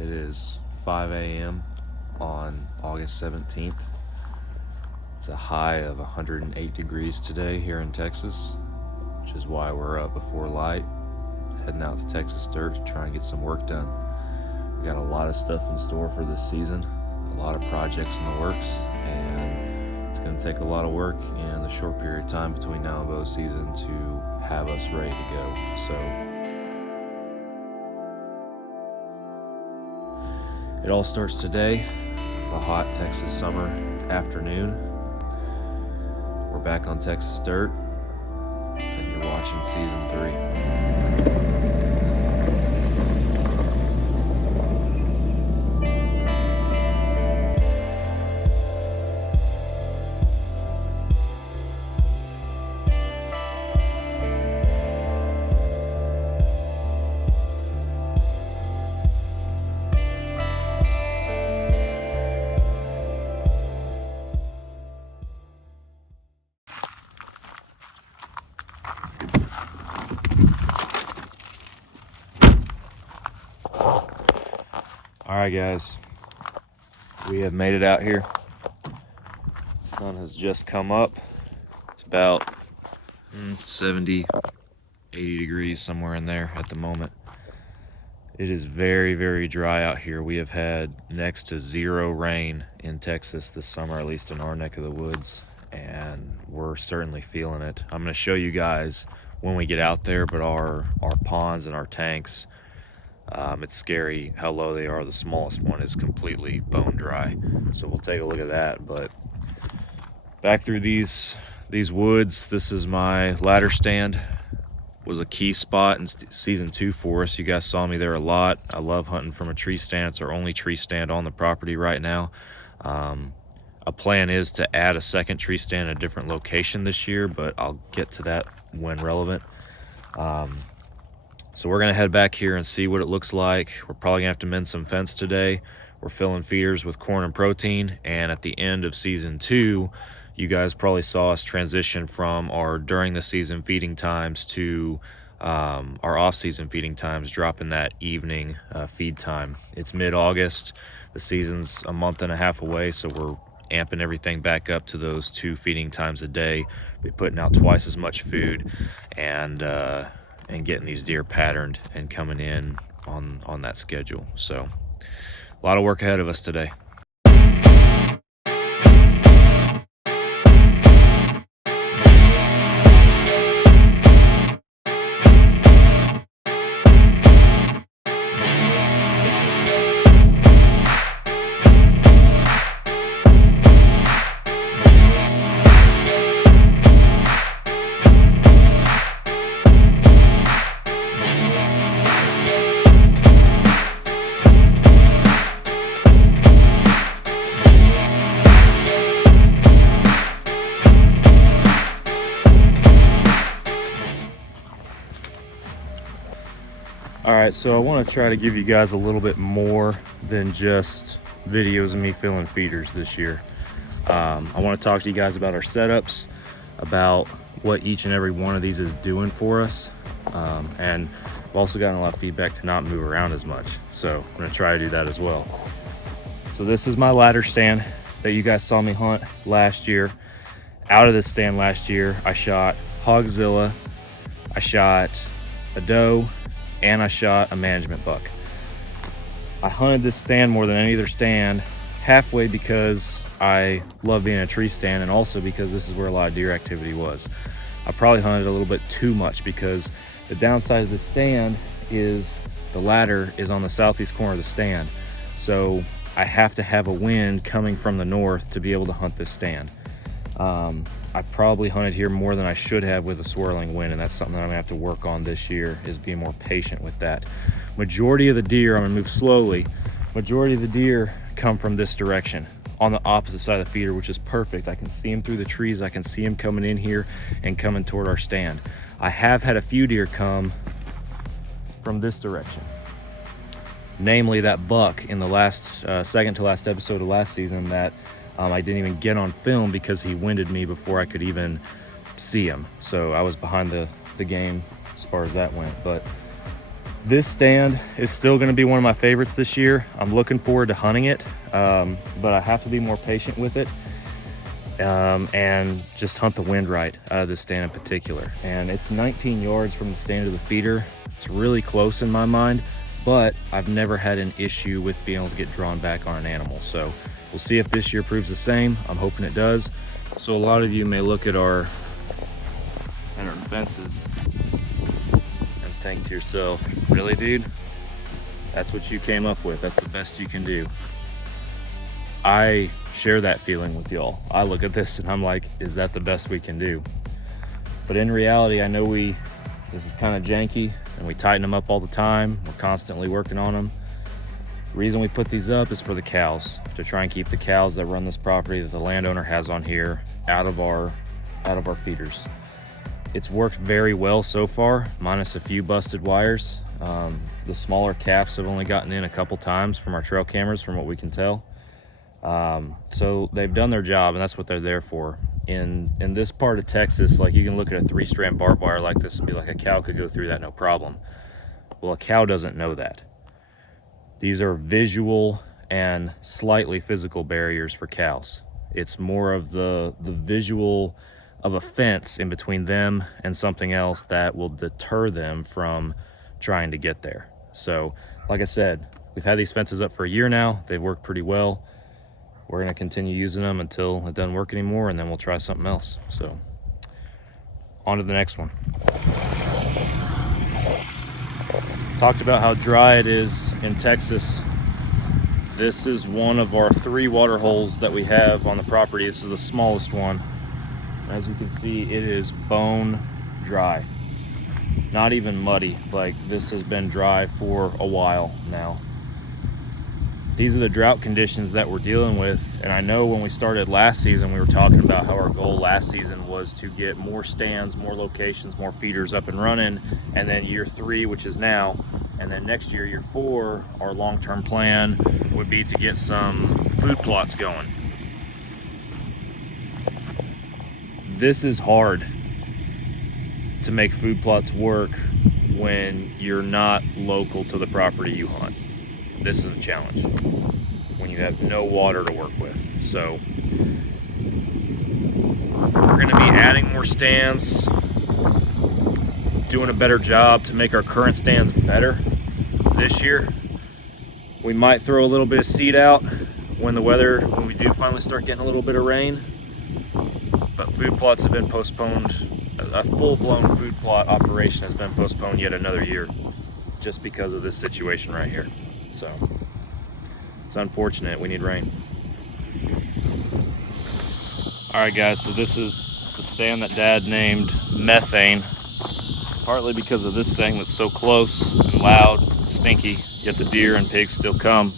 It is 5 a.m. on August 17th. It's a high of 108 degrees today here in Texas, which is why we're up before light, heading out to Texas Dirt to try and get some work done. We got a lot of stuff in store for this season, a lot of projects in the works, and it's going to take a lot of work in the short period of time between now and bow season to have us ready to go. So it all starts today, a hot Texas summer afternoon. We're back on Texas Dirt, and you're watching Season 3. All right, guys, we have made it out here. The sun has just come up. It's about 70, 80 degrees, somewhere in there at the moment. It is very, very dry out here. We have had next to zero rain in Texas this summer, at least in our neck of the woods, and we're certainly feeling it. I'm going to show you guys when we get out there, but our ponds and our tanks, it's scary how low they are. The smallest one is completely bone dry, so we'll take a look at that. But back through these woods, this is my ladder stand. Was a key spot in season 2 for us. You guys saw me there a lot. I love hunting from a tree stand. It's our only tree stand on the property right now. A plan is to add a second tree stand at a different location this year, but I'll get to that when relevant. So we're gonna head back here and see what it looks like. We're probably gonna have to mend some fence today. We're filling feeders with corn and protein, and at the end of season 2, you guys probably saw us transition from our during the season feeding times to our off-season feeding times, dropping that evening feed time. It's mid-August, the season's a month and a half away, so we're amping everything back up to those 2 feeding times a day. We're putting out twice as much food and getting these deer patterned and coming in on that schedule. So a lot of work ahead of us today. All right, so I want to try to give you guys a little bit more than just videos of me filling feeders this year. I want to talk to you guys about our setups, about what each and every one of these is doing for us. And I've also gotten a lot of feedback to not move around as much. So I'm going to try to do that as well. So this is my ladder stand that you guys saw me hunt last year. Out of this stand last year, I shot hogzilla, I shot a doe, and I shot a management buck. I hunted this stand more than any other stand, halfway because I love being a tree stand, and also because this is where a lot of deer activity was. I probably hunted a little bit too much because the downside of the stand is the ladder is on the southeast corner of the stand. So I have to have a wind coming from the north to be able to hunt this stand. I probably hunted here more than I should have with a swirling wind, and that's something that I'm gonna have to work on this year, is being more patient with that. Majority of the deer, I'm gonna move slowly, majority of the deer come from this direction on the opposite side of the feeder, which is perfect. I can see them through the trees. I can see them coming in here and coming toward our stand. I have had a few deer come from this direction, namely that buck in the last second to last episode of last season that I didn't even get on film because he winded me before I could even see him. So I was behind the game as far as that went. But This stand is still going to be one of my favorites this year. I'm looking forward to hunting it, but I have to be more patient with it and just hunt the wind right out of this stand in particular. And it's 19 yards from the stand to the feeder. It's really close in my mind, but I've never had an issue with being able to get drawn back on an animal. So we'll see if this year proves the same. I'm hoping it does. So a lot of you may look at our fences and think to yourself, really, dude? That's what you came up with. That's the best you can do. I share that feeling with y'all. I look at this and I'm like, is that the best we can do? But in reality, I know this is kind of janky and we tighten them up all the time. We're constantly working on them. The reason we put these up is for the cows, to try and keep the cows that run this property that the landowner has on here out of our feeders. It's worked very well so far, minus a few busted wires. The smaller calves have only gotten in a couple times from our trail cameras, from what we can tell. So they've done their job, and that's what they're there for. In this part of Texas, like, you can look at a 3-strand barbed wire like this and be like, a cow could go through that, no problem. Well, a cow doesn't know that. These are visual and slightly physical barriers for cows. It's more of the visual of a fence in between them and something else that will deter them from trying to get there. So, like I said, we've had these fences up for a year now. They've worked pretty well. We're gonna continue using them until it doesn't work anymore, and then we'll try something else. So, on to the next one. Talked about how dry it is in Texas. This is one of our 3 water holes that we have on the property. This is the smallest one. As you can see, it is bone dry. Not even muddy. Like, this has been dry for a while now. These are the drought conditions that we're dealing with. And I know when we started last season, we were talking about how our goal last season was to get more stands, more locations, more feeders up and running. And then year 3, which is now, and then next year, year 4, our long-term plan would be to get some food plots going. This is hard to make food plots work when you're not local to the property you hunt. This is a challenge when you have no water to work with. So we're going to be adding more stands, doing a better job to make our current stands better this year. We might throw a little bit of seed out when we do finally start getting a little bit of rain. But food plots have been postponed. A full-blown food plot operation has been postponed yet another year, just because of this situation right here. So it's unfortunate. We need rain. All right, guys, so this is the stand that Dad named Methane, partly because of this thing that's so close and loud and stinky, yet the deer and pigs still come.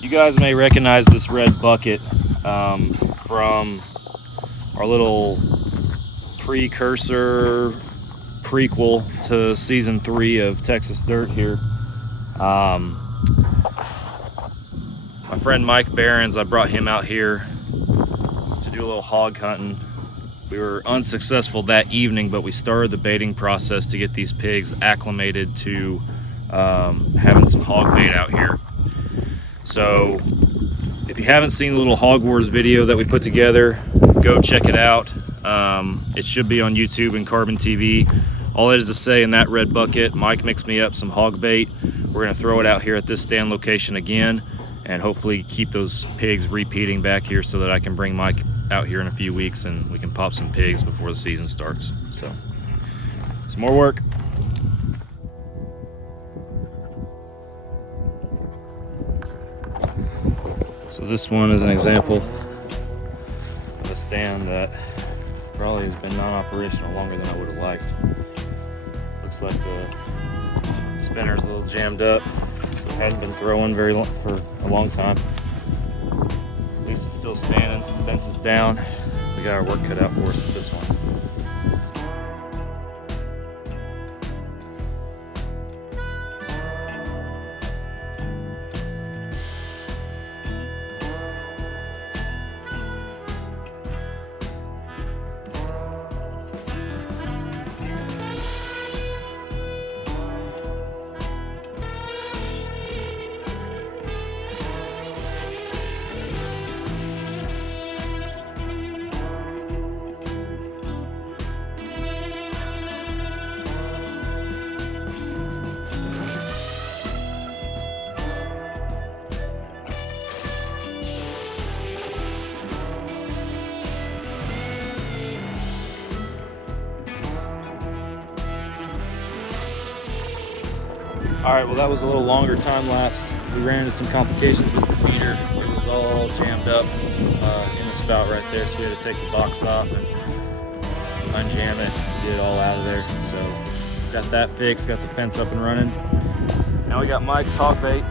You guys may recognize this red bucket from our little precursor prequel to season 3 of Texas Dirt here. My friend Mike Behrens, I brought him out here to do a little hog hunting. We were unsuccessful that evening, but we started the baiting process to get these pigs acclimated to having some hog bait out here. So if you haven't seen the little Hog Wars video that we put together, go check it out. It should be on YouTube and CarbonTV. All that is to say, in that red bucket, Mike mixed me up some hog bait. We're gonna throw it out here at this stand location again, and hopefully keep those pigs repeating back here so that I can bring Mike out here in a few weeks and we can pop some pigs before the season starts. So, some more work. So this one is an example of a stand that probably has been non-operational longer than I would have liked. Looks like the spinner's a little jammed up. It hadn't been throwing for a long time. At least it's still standing. The fence is down. We got our work cut out for us with this one. All right, well, that was a little longer time lapse. We ran into some complications with the feeder. It was all jammed up in the spout right there, so we had to take the box off and unjam it, get it all out of there. So got that fixed, got the fence up and running. Now we got Mike's hog bait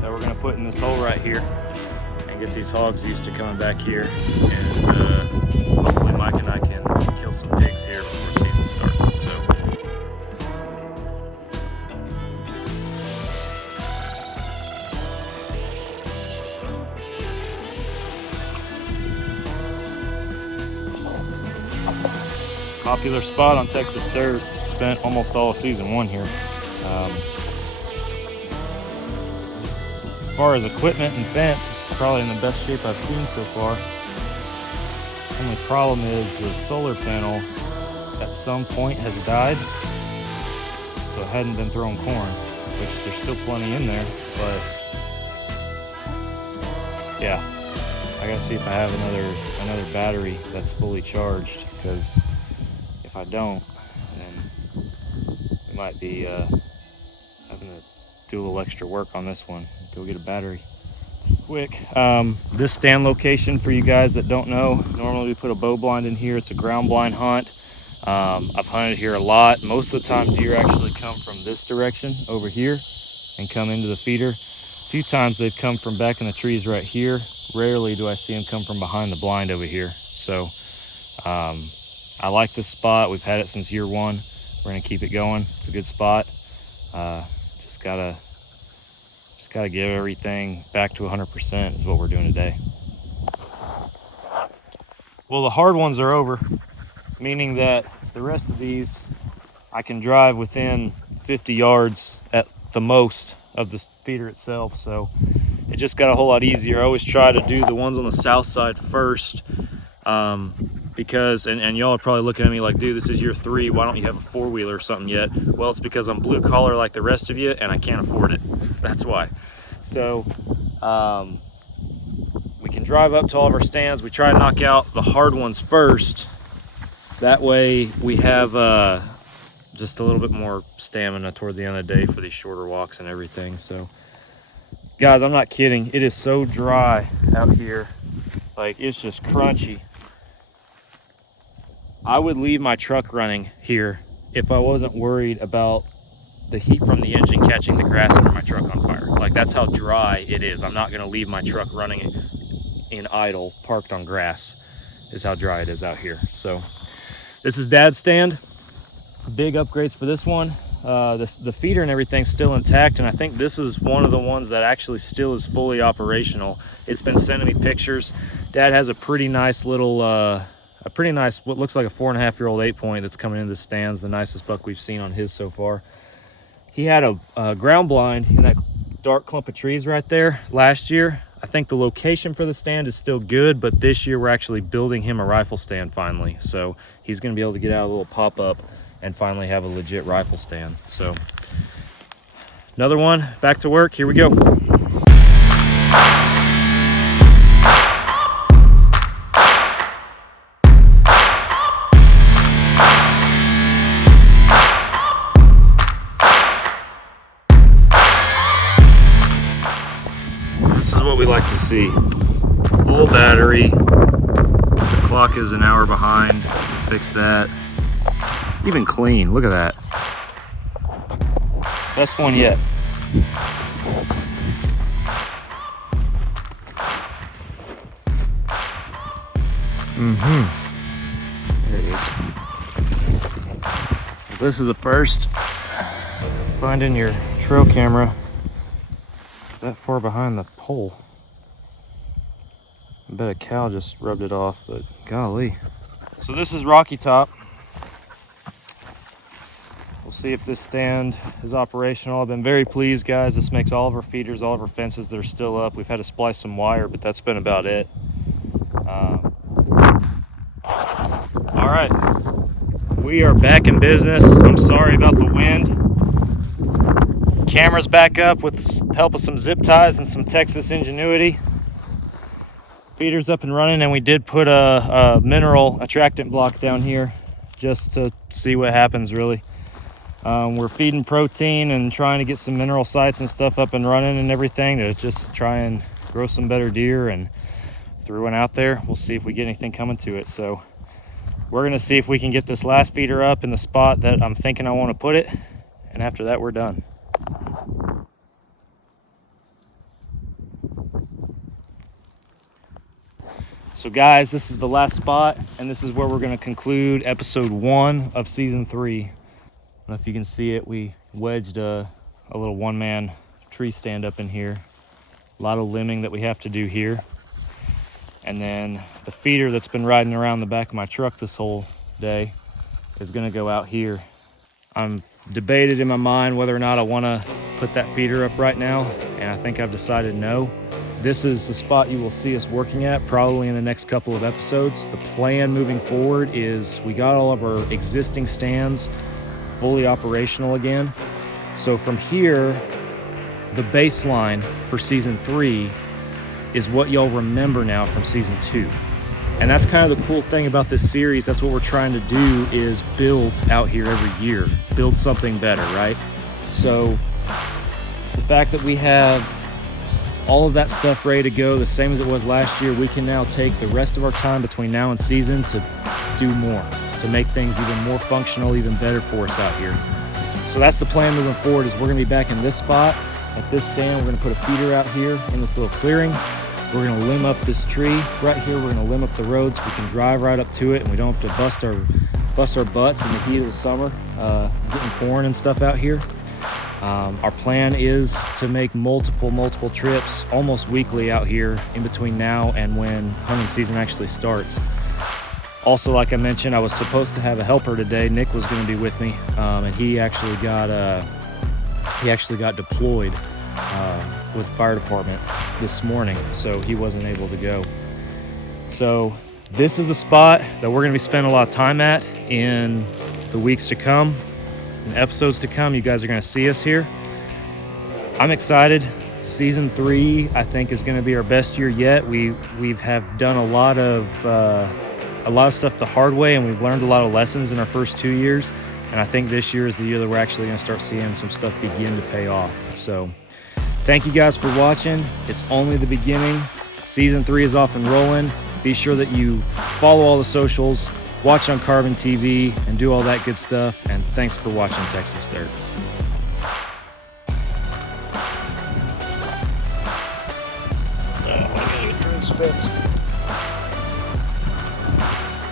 that we're gonna put in this hole right here and get these hogs used to coming back here. And hopefully Mike and I can kill some pigs here before season starts. So. Popular spot on Texas dirt. Spent almost all of season 1 here. As far as equipment and fence, it's probably in the best shape I've seen so far. Only problem is the solar panel at some point has died, so it hadn't been throwing corn, which there's still plenty in there, but yeah, I gotta see if I have another battery that's fully charged, because if I don't, then we might be having to do a little extra work on this one. Go get a battery quick. This stand location, for you guys that don't know, normally we put a bow blind in here. It's a ground blind hunt. I've hunted here a lot. Most of the time deer actually come from this direction over here and come into the feeder. A few times they've come from back in the trees right here. Rarely do I see them come from behind the blind over here. So I like this spot. We've had it since year 1. We're gonna keep it going. It's a good spot. Just gotta get everything back to 100% is what we're doing today. Well, the hard ones are over, meaning that the rest of these I can drive within 50 yards at the most of the feeder itself. So it just got a whole lot easier. I always try to do the ones on the south side first, because, and y'all are probably looking at me like, dude, this is year 3. Why don't you have a 4-wheeler or something yet? Well, it's because I'm blue collar like the rest of you and I can't afford it. That's why. So we can drive up to all of our stands. We try to knock out the hard ones first. That way we have just a little bit more stamina toward the end of the day for these shorter walks and everything. So guys, I'm not kidding. It is so dry out here. Like, it's just crunchy. I would leave my truck running here if I wasn't worried about the heat from the engine catching the grass under my truck on fire. Like, that's how dry it is. I'm not gonna leave my truck running in idle, parked on grass, is how dry it is out here. So this is Dad's stand. Big upgrades for this one. The feeder and everything's still intact, and I think this is one of the ones that actually still is fully operational. It's been sending me pictures. Dad has a pretty nice little, what looks like a 4.5-year-old 8-point that's coming into the stands, the nicest buck we've seen on his so far. He had a ground blind in that dark clump of trees right there last year. I think the location for the stand is still good, but this year we're actually building him a rifle stand finally. So he's gonna be able to get out a little pop-up and finally have a legit rifle stand. So another one, back to work, here we go. This is what we like to see. Full battery. The clock is an hour behind. Fix that. Even clean, look at that. Best one yet. There it is. This is a first. Finding your trail camera that far behind the pole. I bet a cow just rubbed it off, but golly. So this is Rocky Top. We'll see if this stand is operational. I've been very pleased, guys. This makes all of our feeders, all of our fences that are still up. We've had to splice some wire, but that's been about it. All right, we are back in business. I'm sorry about the wind. Camera's back up with the help of some zip ties and some Texas ingenuity. Feeder's up and running, and we did put a mineral attractant block down here just to see what happens, really. We're feeding protein and trying to get some mineral sites and stuff up and running and everything to just try and grow some better deer. And threw one out there. We'll see if we get anything coming to it. So we're gonna see if we can get this last feeder up in the spot that I'm thinking I want to put it. And after that, we're done. So guys, this is the last spot, and this is where we're gonna conclude episode 1 of season 3. I don't know if you can see it. We wedged a little one-man tree stand up in here. A lot of limbing that we have to do here. And then the feeder that's been riding around the back of my truck this whole day is gonna go out here. I'm debated in my mind whether or not I wanna put that feeder up right now, and I think I've decided no. This is the spot you will see us working at probably in the next couple of episodes. The plan moving forward is we got all of our existing stands fully operational again. So from here, the baseline for season 3 is what y'all remember now from season 2. And that's kind of the cool thing about this series. That's what we're trying to do, is build out here every year, build something better, right? So the fact that we have all of that stuff ready to go, the same as it was last year, we can now take the rest of our time between now and season to do more, to make things even more functional, even better for us out here. So that's the plan moving forward, is we're gonna be back in this spot at this stand. We're gonna put a feeder out here in this little clearing. We're gonna limb up this tree right here. We're gonna limb up the road so we can drive right up to it, and we don't have to bust our butts in the heat of the summer, getting corn and stuff out here. Our plan is to make multiple trips almost weekly out here in between now and when hunting season actually starts. Also, like I mentioned, I was supposed to have a helper today. Nick was going to be with me, and he actually got deployed with the fire department this morning, so he wasn't able to go. So this is the spot that we're going to be spending a lot of time at in the weeks to come. In episodes to come, you guys are going to see us here. I'm excited. Season 3, I think, is going to be our best year yet. We have done a lot of stuff the hard way, and we've learned a lot of lessons in our first 2 years. And I think this year is the year that we're actually going to start seeing some stuff begin to pay off. So thank you guys for watching. It's only the beginning. Season 3 is off and rolling. Be sure that you follow all the socials, watch on Carbon TV, and do all that good stuff. And thanks for watching Texas Dirt.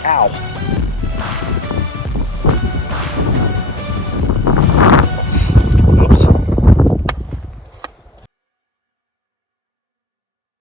Ow.